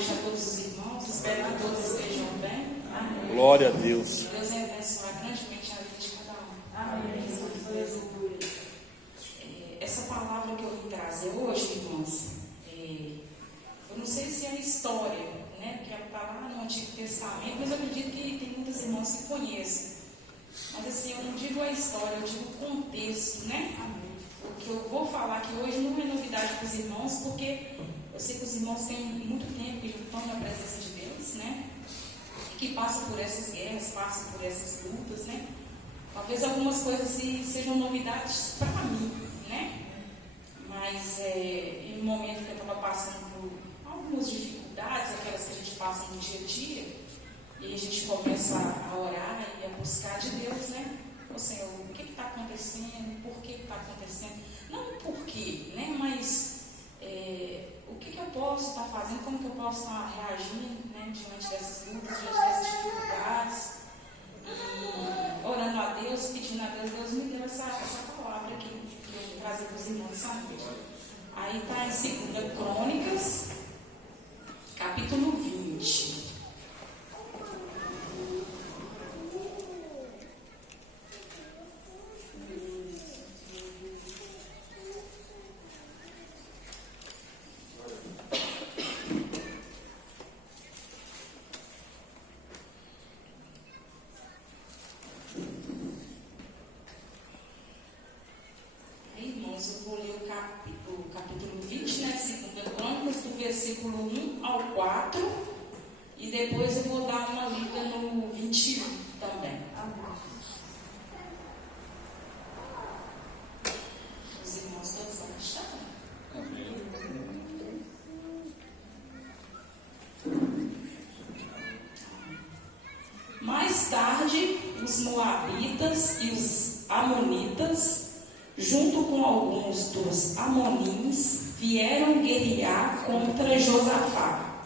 noite a todos os irmãos. Espero que todos estejam bem. Amém. Glória a Deus. Deus vai abençoar grandemente a vida de cada um. Amém. Essa palavra que eu vim trazer hoje, irmãos, eu não sei se é história, né? Porque ela está lá no Antigo Testamento, mas eu acredito que tem muitos irmãos que conhecem. Mas assim, eu não digo a história, eu digo o contexto, né? Amém. O que eu vou falar aqui hoje não é novidade para os irmãos, porque eu sei que os irmãos têm muito tempo que estão na presença de Deus, né? Que passam por essas guerras, passam por essas lutas, né? Talvez algumas coisas sejam novidades para mim, né? Mas em um momento que eu estava passando por algumas dificuldades, aquelas que a gente passa no dia a dia, e a gente começa a orar e a buscar de Deus, né? Ô Senhor, o que está acontecendo? Por que está acontecendo? Não o porquê, né? Mas o que eu posso estar fazendo? Como que eu posso estar reagindo, né? Diante dessas lutas, diante dessas dificuldades? E orando a Deus, pedindo a Deus, Deus me deu essa palavra aqui que eu vou trazer para os irmãos essa noite. Aí está em 2 Crônicas, capítulo 20. Eu vou ler o capítulo 20, né, 2 Crônicas, do versículo 1 ao 4, e depois eu vou dar uma lida no 21 também. Os irmãos todos vão deixar? Mais tarde, os moabitas e os amonitas, junto com alguns dos amonims, vieram guerrear contra Josafá.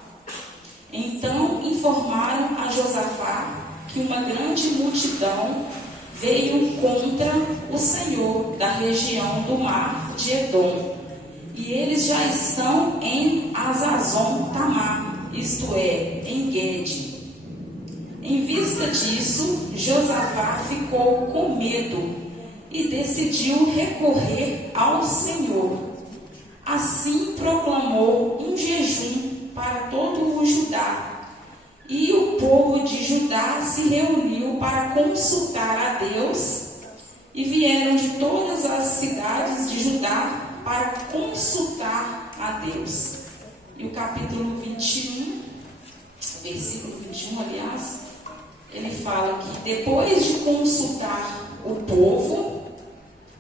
Então informaram a Josafá que uma grande multidão veio contra o Senhor da região do mar de Edom, e eles já estão em Azazon Tamar, isto é, em Guede. Em vista disso, Josafá ficou com medo e decidiu recorrer ao Senhor. Assim proclamou um jejum para todo o Judá. E o povo de Judá se reuniu para consultar a Deus, e vieram de todas as cidades de Judá para consultar a Deus. E o capítulo 21, versículo 21, aliás, ele fala que depois de consultar o povo,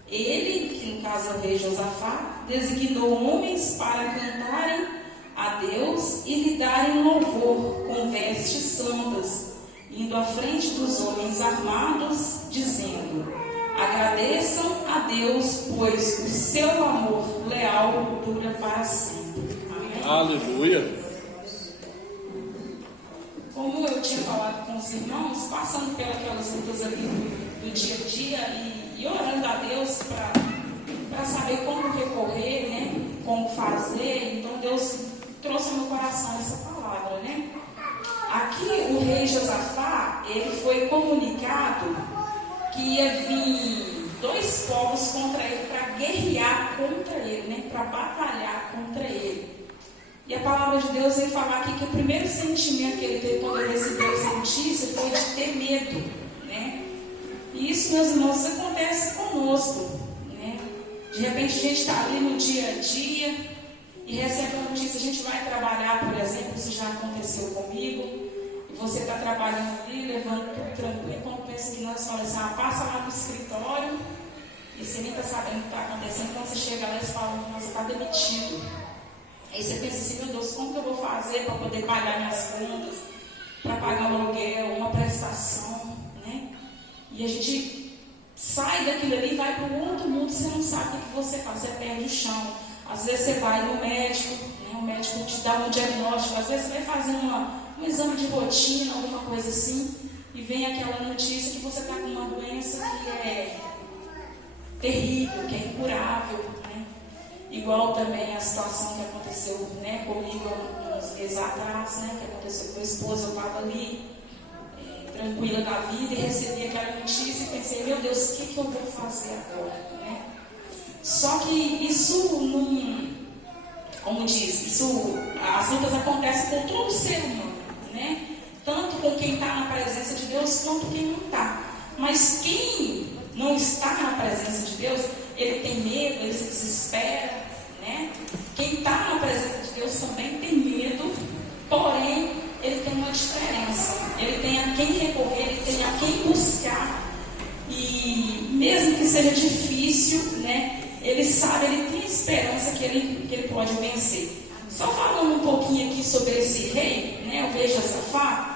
ele, que no caso é o rei Josafá, designou homens para cantarem a Deus e lhe darem louvor com vestes santas, indo à frente dos homens armados, dizendo: agradeçam a Deus, pois o seu amor leal dura para sempre. Amém? Aleluia. Como eu tinha falado com os irmãos, passando pelas lutas ali do dia a dia e orando a Deus para saber como recorrer, né? Como fazer. Então Deus trouxe ao meu coração essa palavra, né? Aqui o rei Josafá, ele foi comunicado que ia vir 2 povos contra ele para guerrear contra ele, né? Para batalhar contra ele. E a palavra de Deus veio falar aqui que o primeiro sentimento que ele teve quando ele recebeu essa notícia foi de ter medo, né? E isso, meus irmãos, isso acontece conosco, né? De repente a gente está ali no dia a dia e recebe uma notícia, a gente vai trabalhar, por exemplo, isso já aconteceu comigo, e você está trabalhando ali, levando tudo tranquilo, quando pensa que nós falamos assim, passa lá no escritório, e você nem está sabendo o que está acontecendo, quando você chega lá e fala, nossa, está demitido. Aí você pensa assim, meu Deus, como que eu vou fazer para poder pagar minhas contas, para pagar um aluguel, uma prestação, né? E a gente sai daquilo ali e vai para o outro mundo, você não sabe o que você faz, você perde o chão. Às vezes você vai no médico, né? O médico te dá um diagnóstico, às vezes você vai fazer um exame de rotina, alguma coisa assim, e vem aquela notícia que você está com uma doença que é terrível, que é incurável, né? Igual também a situação que aconteceu, né, comigo há uns uns meses atrás, né, que aconteceu com a esposa, eu estava ali, tranquila da vida, e recebi aquela notícia e pensei, meu Deus, o que eu vou fazer agora? Né? Só que isso não, como diz, as lutas acontecem com todo ser humano, né? Tanto com quem está na presença de Deus, quanto quem não está. Mas quem não está na presença de Deus, ele tem medo, ele se desespera, né? Quem está na presença de Deus também tem medo, porém, ele tem uma diferença. Ele tem a quem recorrer, ele tem a quem buscar. E mesmo que seja difícil, né? Ele sabe, ele tem esperança que ele pode vencer. Só falando um pouquinho aqui sobre esse rei, né? O rei Josafá.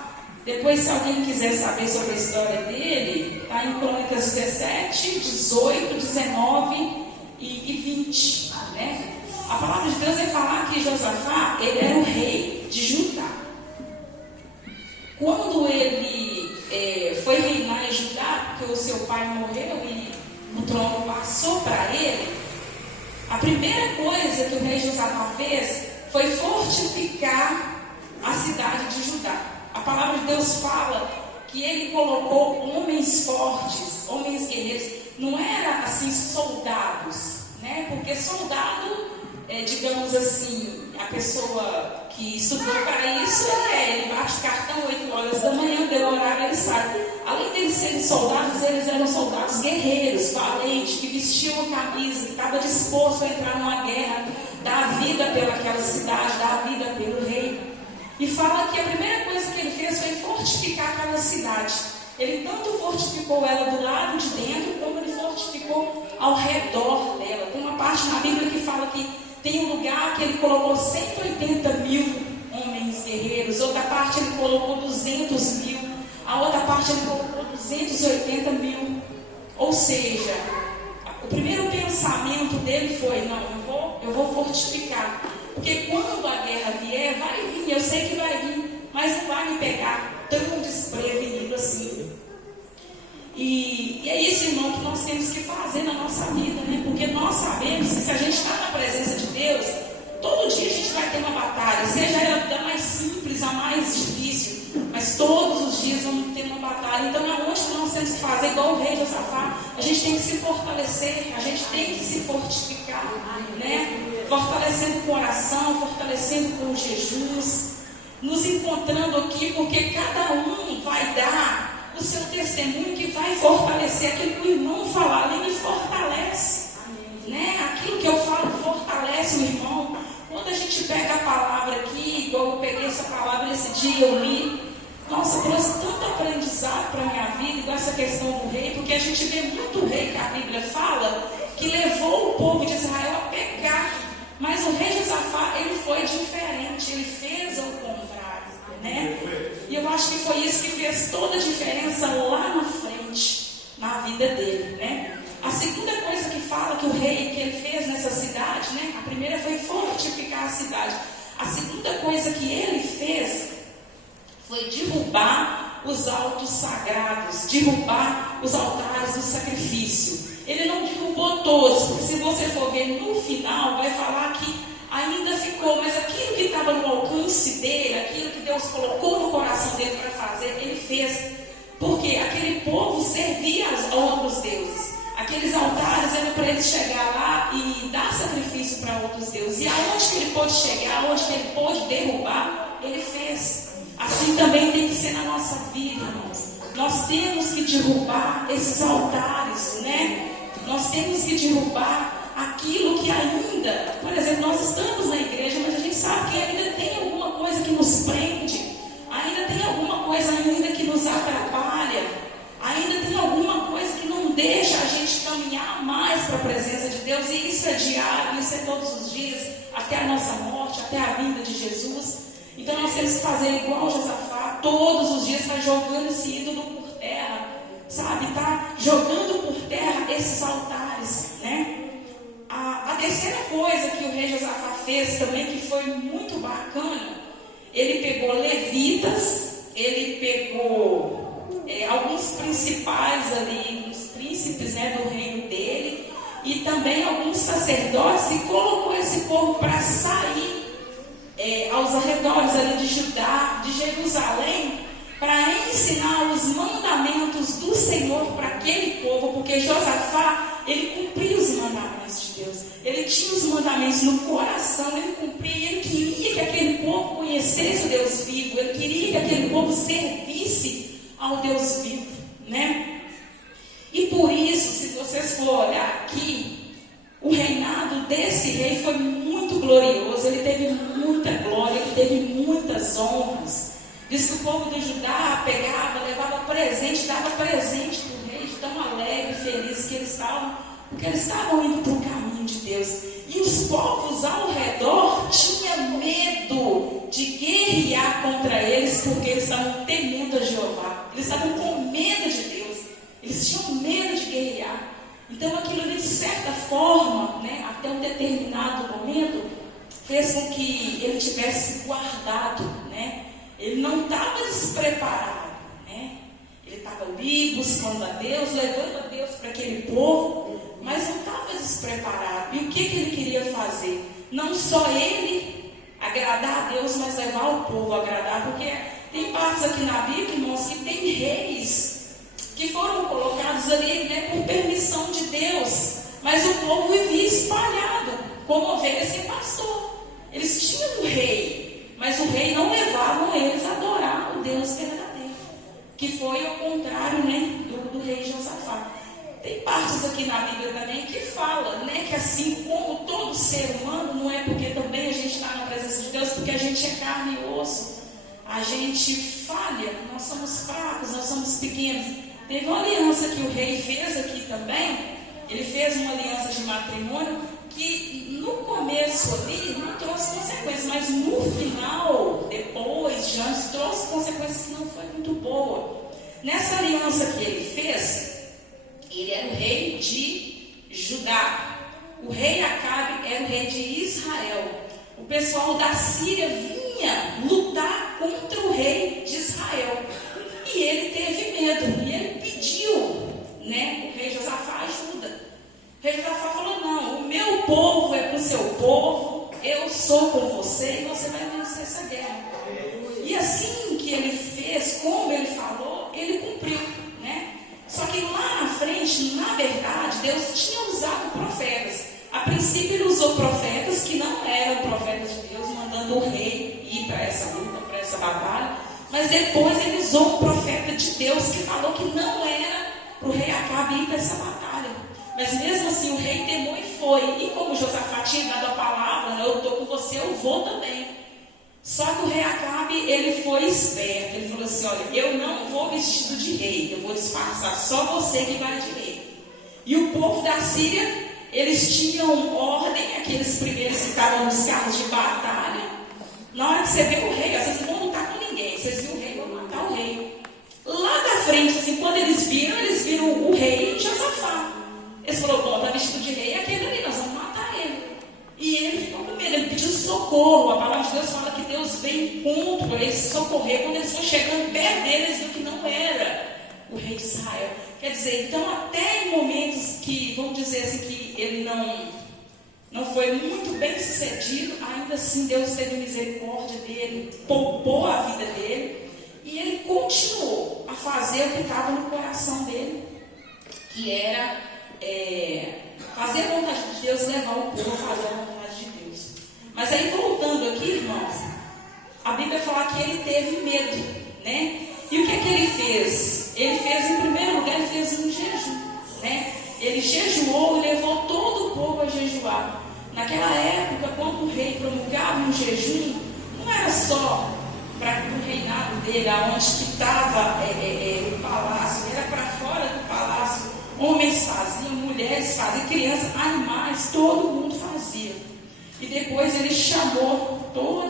Depois, se alguém quiser saber sobre a história dele, está em Crônicas 17, 18, 19 e 20. Né? A palavra de Deus vai falar que Josafá, ele era o rei de Judá. Quando ele foi reinar em Judá, porque o seu pai morreu e o trono passou para ele, a primeira coisa que o rei Josafá fez foi fortificar a cidade de Judá. A palavra de Deus fala que ele colocou homens fortes, homens guerreiros. Não era assim soldados, né? Porque soldado, digamos assim, a pessoa que estudou para isso, ele bate cartão 8 horas da manhã, deu horário, ele sai. Além deles serem soldados, eles eram soldados guerreiros, valentes, que vestiam a camisa, que estavam dispostos a entrar numa guerra, dar vida pelaquela cidade, dar vida pelo rei. E fala que a primeira coisa que ele fez foi fortificar aquela cidade. Ele tanto fortificou ela do lado de dentro, como ele fortificou ao redor dela. Tem uma parte na Bíblia que fala que tem um lugar que ele colocou 180 mil homens guerreiros. Outra parte ele colocou 200 mil. A outra parte ele colocou 280 mil. Ou seja, o primeiro pensamento dele foi, não, eu vou fortificar. Porque quando a guerra vier, vai vir, eu sei que vai vir, mas não vai me pegar tão desprevenido assim. E é isso, irmão, que nós temos que fazer na nossa vida, né? Porque nós sabemos que se a gente está na presença de Deus, todo dia a gente vai ter uma batalha, seja ela da mais simples, a mais difícil, mas todos os dias vamos ter uma batalha. Então, aonde nós temos que fazer igual o rei Josafá? A gente tem que se fortalecer, a gente tem que se fortificar, né? Fortalecendo com oração, fortalecendo com jejuns, nos encontrando aqui, porque cada um vai dar o seu testemunho que vai fortalecer aquilo que o irmão falar ali, me fortalece, né? Aquilo que eu falo fortalece o irmão. Quando a gente pega a palavra aqui, igual eu peguei essa palavra esse dia, eu li, nossa, trouxe tanto aprendizado para a minha vida, igual essa questão do rei, porque a gente vê muito rei que a Bíblia fala, que levou o povo de Israel a pecar. Mas o rei Josafá, ele foi diferente, ele fez ao contrário, né? E eu acho que foi isso que fez toda a diferença lá na frente, na vida dele, né? A segunda coisa que fala que o rei, que ele fez nessa cidade, né? A primeira foi fortificar a cidade. A segunda coisa que ele fez foi derrubar os altos sagrados, derrubar os altares do sacrifício. Ele não derrubou todos, porque se você for ver no final, vai falar que ainda ficou, mas aquilo que estava no alcance dele, aquilo que Deus colocou no coração dele para fazer, ele fez. Porque aquele povo servia a outros deuses. Aqueles altares eram para ele chegar lá e dar sacrifício para outros deuses. E aonde que ele pôde chegar, aonde que ele pôde derrubar, ele fez. Assim também tem que ser na nossa vida, irmãos. Nós temos que derrubar esses altares, né? Nós temos que derrubar aquilo que ainda, por exemplo, nós estamos na igreja, mas a gente sabe que ainda tem alguma coisa que nos prende, ainda tem alguma coisa ainda que nos atrapalha, ainda tem alguma coisa que não deixa a gente caminhar mais para a presença de Deus, e isso é diário, isso é todos os dias, até a nossa morte, até a vinda de Jesus. Então nós temos que fazer igual Josafá, todos os dias vai jogando esse ídolo por terra, sabe, tá jogando por terra esses altares, né? A terceira coisa que o rei Josafá fez também, que foi muito bacana, ele pegou levitas, ele pegou alguns principais ali, os príncipes, né, do reino dele, e também alguns sacerdotes, e colocou esse povo para sair aos arredores ali de Judá, de Jerusalém, para ensinar os mandamentos do Senhor para aquele povo, porque Josafá, ele cumpria os mandamentos de Deus, ele tinha os mandamentos no coração, ele cumpria, ele queria que aquele povo conhecesse o Deus vivo, ele queria que aquele povo servisse ao Deus vivo, né? E por isso, se vocês for olhar aqui, o reinado desse rei foi muito glorioso, ele teve muita glória, ele teve muitas honras. Diz que o povo de Judá pegava, levava presente, dava presente para o rei, de tão alegre e feliz que eles estavam, porque eles estavam indo para o caminho de Deus. E os povos ao redor tinham medo de guerrear contra eles, porque eles estavam temendo a Jeová, eles estavam com medo de Deus, eles tinham medo de guerrear. Então aquilo ali, de certa forma, né, até um determinado momento, fez com que ele tivesse guardado, né? Ele não estava despreparado, né? Ele estava ali buscando a Deus, levando a Deus para aquele povo, mas não estava despreparado. E o que ele queria fazer? Não só ele agradar a Deus, mas levar o povo a agradar, porque tem partes aqui na Bíblia, irmãos, que tem reis que foram colocados ali, né, por permissão de Deus, mas o povo vivia espalhado, como ovelhas sem pastor. Eles tinham um rei, mas o rei não levava eles a adorar o Deus verdadeiro, que foi ao contrário, né, do rei Josafá. Tem partes aqui na Bíblia também que fala, né, que assim como todo ser humano, não é porque também a gente está na presença de Deus, porque a gente é carne e osso, a gente falha, nós somos fracos, nós somos pequenos. Teve uma aliança que o rei fez aqui também, ele fez uma aliança de matrimônio, que no começo ali não trouxe consequências, mas no final, depois, já trouxe consequências que não foi muito boa. Nessa aliança que ele fez, ele era o rei de Judá. O rei Acabe era o rei de Israel. O pessoal da Síria vinha lutar contra o rei de Israel. E ele teve medo, e ele pediu, né, o rei Josafá ajuda. O rei Josafá falou: não, o meu povo é para o seu povo, eu sou com você e você vai vencer essa guerra. E assim que ele fez, como ele falou, ele cumpriu, né? Só que lá na frente, na verdade, Deus tinha usado profetas. A princípio ele usou profetas que não eram profetas de Deus, mandando o rei ir para essa luta, para essa batalha. Mas depois ele usou um profeta de Deus que falou que não era para o rei Acabe ir para essa batalha. Mas mesmo assim o rei temou e foi. E como Josafá tinha dado a palavra, né, eu estou com você, eu vou também. Só que o rei Acabe, ele foi esperto. Ele falou assim: olha, eu não vou vestido de rei, eu vou disfarçar, só você que vai de rei. E o povo da Síria, eles tinham ordem, aqueles primeiros que estavam nos carros de batalha. Na hora que você vê o rei, vocês não vão lutar com ninguém, vocês viram o rei, vão matar o rei. Lá da frente, assim, quando eles viram o rei e Josafá. Eles falaram: bom, está vestido de rei, é aquele ali, nós vamos matar ele. E ele ficou com medo, ele pediu socorro. A palavra de Deus fala que Deus veio contra eles, socorrer. Quando eles foram chegando perto deles, viu que não era o rei de Israel. Quer dizer, então até em momentos que, vamos dizer assim, que ele não foi muito bem sucedido, ainda assim Deus teve misericórdia dele, poupou a vida dele, e ele continuou a fazer o que estava no coração dele, que era fazer a vontade de Deus, levar o povo a fazer a vontade de Deus. Mas aí, voltando aqui, irmãos, a Bíblia fala que ele teve medo, né? E o que é que ele fez? Ele fez, em primeiro lugar, ele fez um jejum, né? Ele jejuou e levou todo o povo a jejuar. Naquela época, quando o rei promulgava um jejum, não era só para o reinado dele, aonde que estava o palácio, era para fora do palácio. Homens faziam, mulheres faziam, crianças, animais, todo mundo fazia. E depois ele chamou todo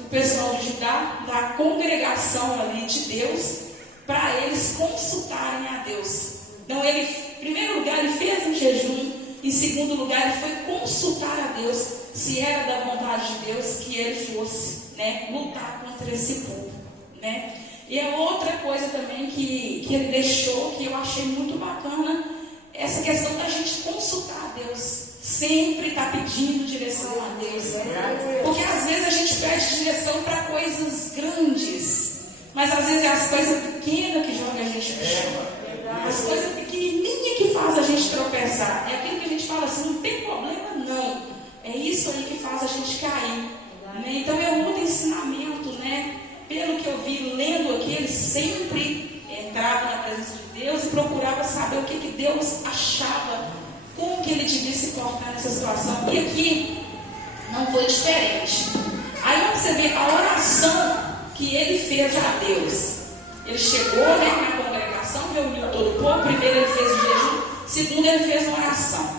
o pessoal de Judá, da congregação ali de Deus, para eles consultarem a Deus. Então ele, em primeiro lugar, ele fez um jejum. Em segundo lugar, ele foi consultar a Deus se era da vontade de Deus que ele fosse, né, lutar contra esse povo, né? E a outra coisa também que ele deixou, que eu achei muito bacana, essa questão da gente consultar a Deus sempre está pedindo direção a Deus. Porque às vezes a gente pede direção para coisas grandes, mas às vezes é as coisas pequenas que jogam a gente no chão. As coisas pequenininhas que faz a gente tropeçar. É aquilo que a gente fala assim, não tem problema não. É isso aí que faz a gente cair. Né? Então é muito ensinamento, né? Pelo que eu vi lendo aqui, ele sempre entrava na presença de Deus e procurava saber o que Deus achava, como que ele devia se portar nessa situação. E aqui não foi diferente. Aí você vê a oração que ele fez a Deus. Ele chegou, né, na congregação, reuniu todo o povo. Primeiro ele fez o jejum, segundo ele fez uma oração.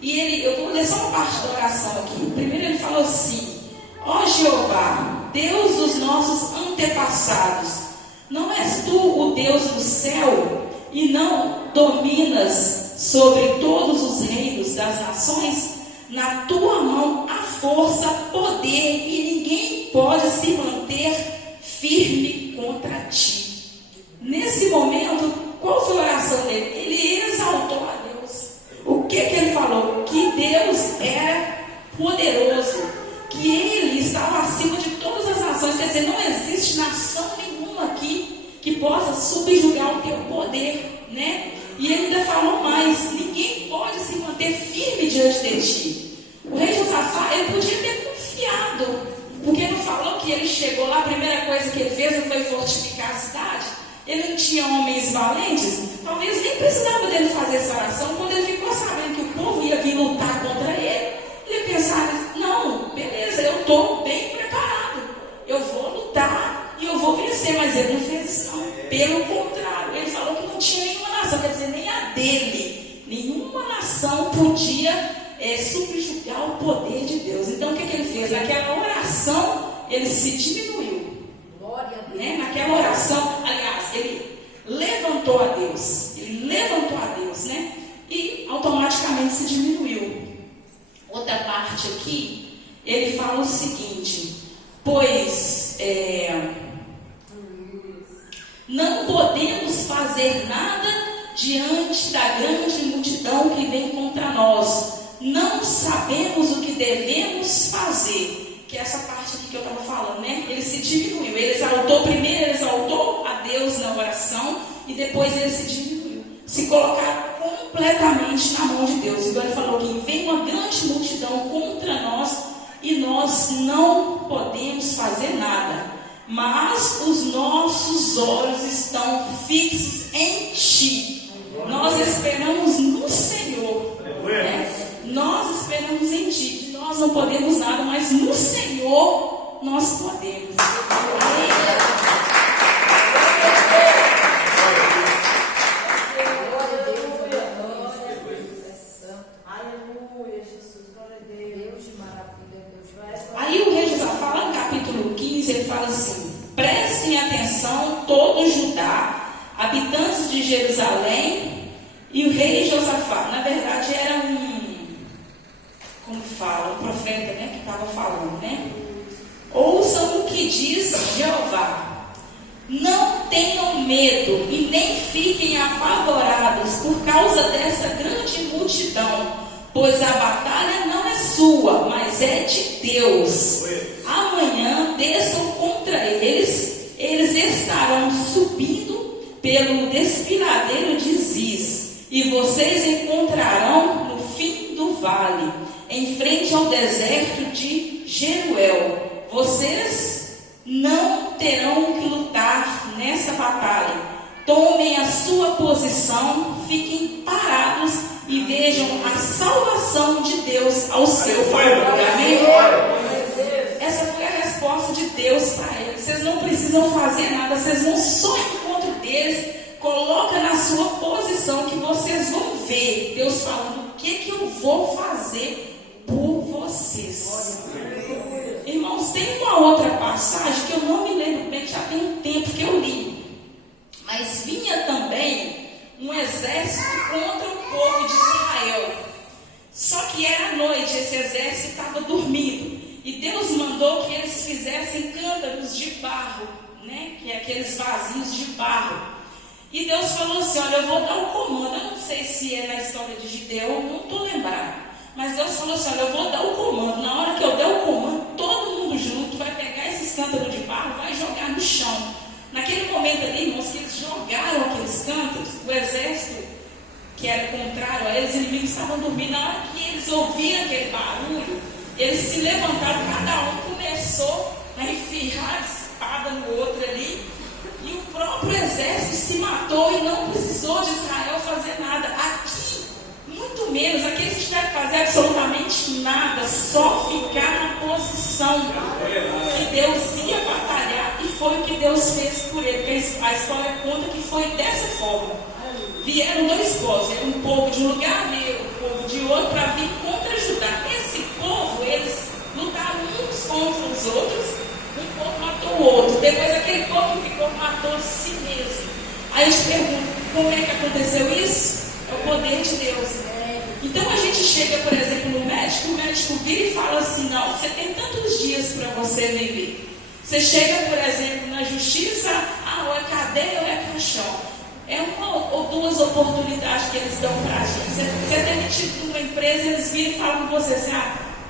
E eu vou ler só uma parte da oração aqui. Primeiro ele falou assim: ó Jeová, Deus dos nossos antepassados, não és tu o Deus do céu e não dominas sobre todos os reinos das nações? Na tua mão há força, poder, e ninguém pode se manter firme contra ti. Nesse momento, qual foi a oração dele? Ele exaltou a Deus. O que ele falou? Que Deus era poderoso, que ele estava acima de todas as nações. Quer dizer, não existe nação nenhuma aqui que possa subjugar o teu poder, né? E ele ainda falou mais: ninguém pode se manter firme diante de ti. O rei Josafá, ele podia ter confiado, porque não falou que ele chegou lá, a primeira coisa que ele fez não foi fortificar a cidade. Ele não tinha homens valentes. Talvez nem precisava dele fazer essa oração. Quando ele ficou sabendo que o povo ia vir lutar contra ele, ele pensava: não, beleza, eu estou bem preparado, eu vou lutar e eu vou vencer. Mas ele não fez isso não. Pelo contrário, ele falou que não tinha nenhuma nação, quer dizer, nem a dele, nenhuma nação podia subjugar o poder de Deus. Então o que ele fez? Naquela oração ele se diminuiu. Glória a Deus. Né? Naquela oração, aliás, ele levantou a Deus. Ele levantou a Deus, né? E automaticamente se diminuiu. Outra parte aqui, ele fala o seguinte: pois não podemos fazer nada diante da grande multidão que vem contra nós. Não sabemos o que devemos fazer. Que é essa parte aqui que eu estava falando, né? Ele se diminuiu. Ele exaltou, primeiro ele exaltou a Deus na oração, e depois ele se diminuiu. Se colocar completamente na mão de Deus. Então ele falou que vem uma grande multidão contra nós e nós não podemos fazer nada. Mas os nossos olhos estão fixos em ti. Nós esperamos no Senhor. Né? Nós esperamos em ti. Nós não podemos nada, mas no Senhor nós podemos. Aí o rei Josafá, lá no capítulo 15, ele fala assim: prestem atenção todo Judá, habitantes de Jerusalém, e o rei Josafá, na verdade era como fala, um profeta, né, que estava falando, né? Ouçam o que diz Jeová: não tenham medo e nem fiquem apavorados por causa dessa grande multidão, pois a batalha não é sua, mas é de Deus. Amanhã desçam contra eles, eles estarão subindo pelo desfiladeiro de Ziz, e vocês encontrarão no fim do vale, em frente ao deserto de Jeruel. Vocês não terão que lutar nessa batalha. Tomem a sua posição, fiquem parados e vejam a salvação de Deus ao seu favor. Amém? Essa foi a resposta de Deus para eles. Vocês não precisam fazer nada, vocês vão só em encontro deles. Coloca na sua posição que vocês vão ver Deus falando: o que eu vou fazer por vocês. Irmãos, tem uma outra passagem que eu não me lembro bem, que já tem um tempo que eu li. Mas vinha também um exército contra o povo de Israel. Só que era noite, esse exército estava dormindo. E Deus mandou que eles fizessem cântaros de barro, né? Que é aqueles vasinhos de barro. E Deus falou assim: olha, eu vou dar um comando. Eu não sei se é na história de Gideão, não estou lembrado. Mas Deus falou assim: olha, eu vou dar o comando. Na hora que eu der o comando, todo mundo junto vai pegar esses cântaros de barro, vai jogar no chão. Naquele momento ali, irmãos, que eles jogaram aqueles cântaros, o exército, que era contrário a eles, os inimigos estavam dormindo. Na hora que eles ouviram aquele barulho, eles se levantaram, cada um começou a enfiar a espada no outro ali, e o próprio exército se matou e não precisou de Israel fazer nada. Aqui, muito menos, aqui eles tiveram que fazer absolutamente nada, só ficar na posição que Deus ia batalhar, e foi o que Deus fez por ele, porque a história conta que foi dessa forma. Vieram dois povos, era um povo de um lugar, veio um povo de outro, para vir contra Judá. Esse povo, eles lutaram uns contra os outros, um povo matou o outro, depois aquele povo que ficou matou si mesmo. Aí eu te pergunto, como é que aconteceu isso? É o poder de Deus. Então a gente chega, por exemplo, no médico, o médico vira e fala assim: não, você tem tantos dias para você viver. Você chega, por exemplo, na justiça, ou é cadeia ou é caixão. É uma ou duas oportunidades que eles dão para a gente. Você é demitido de uma empresa, eles viram e falam com você assim: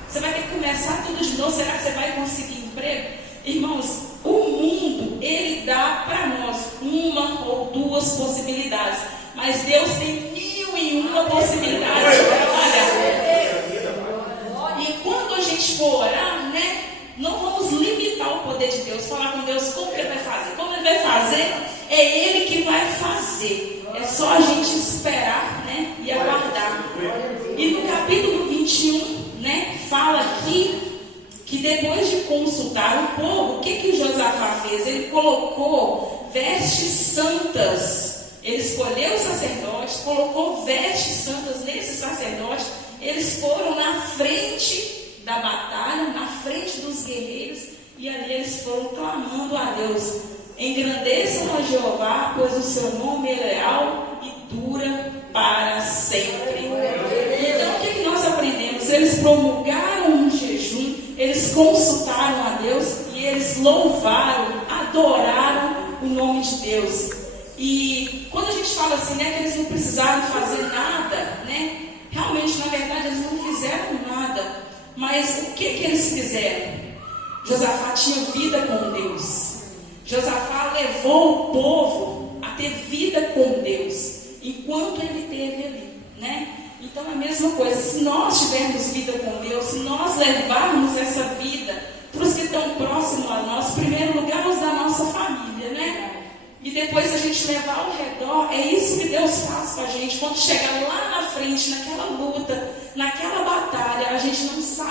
você vai ter que começar tudo de novo, será que você vai conseguir emprego? Irmãos, o mundo, ele dá para nós uma ou duas possibilidades, mas Deus tem 1001 possibilidades de trabalhar. E quando a gente for orar, né, não vamos limitar o poder de Deus, falar com Deus como Ele vai fazer. Como Ele vai fazer, é Ele que vai fazer. É só a gente esperar, né, e aguardar. E no capítulo 21, né, fala aqui que depois de consultar o povo, o que Josafá fez? Ele colocou vestes santas. Ele escolheu os sacerdotes, colocou vestes santas nesses sacerdotes. Eles foram na frente da batalha, na frente dos guerreiros, e ali eles foram clamando a Deus: engrandeçam a Jeová, pois o seu nome é leal e dura para sempre. Então o que nós aprendemos? Eles promulgaram um jejum, eles consultaram a Deus e eles louvaram, adoraram o nome de Deus. E quando a gente fala assim, né, que eles não precisaram fazer nada, né, realmente, na verdade, eles não fizeram nada. Mas o que eles fizeram? Josafá tinha vida com Deus. Josafá levou o povo a ter vida com Deus, enquanto ele teve ali, né? Então é a mesma coisa, se nós tivermos vida com Deus, se nós levarmos essa vida para os que estão próximos a nós, em primeiro lugar os da nossa família, né? E depois a gente levar ao redor, é isso que Deus faz com a gente. Quando chegar lá na frente, naquela luta, naquela batalha, a gente não sabe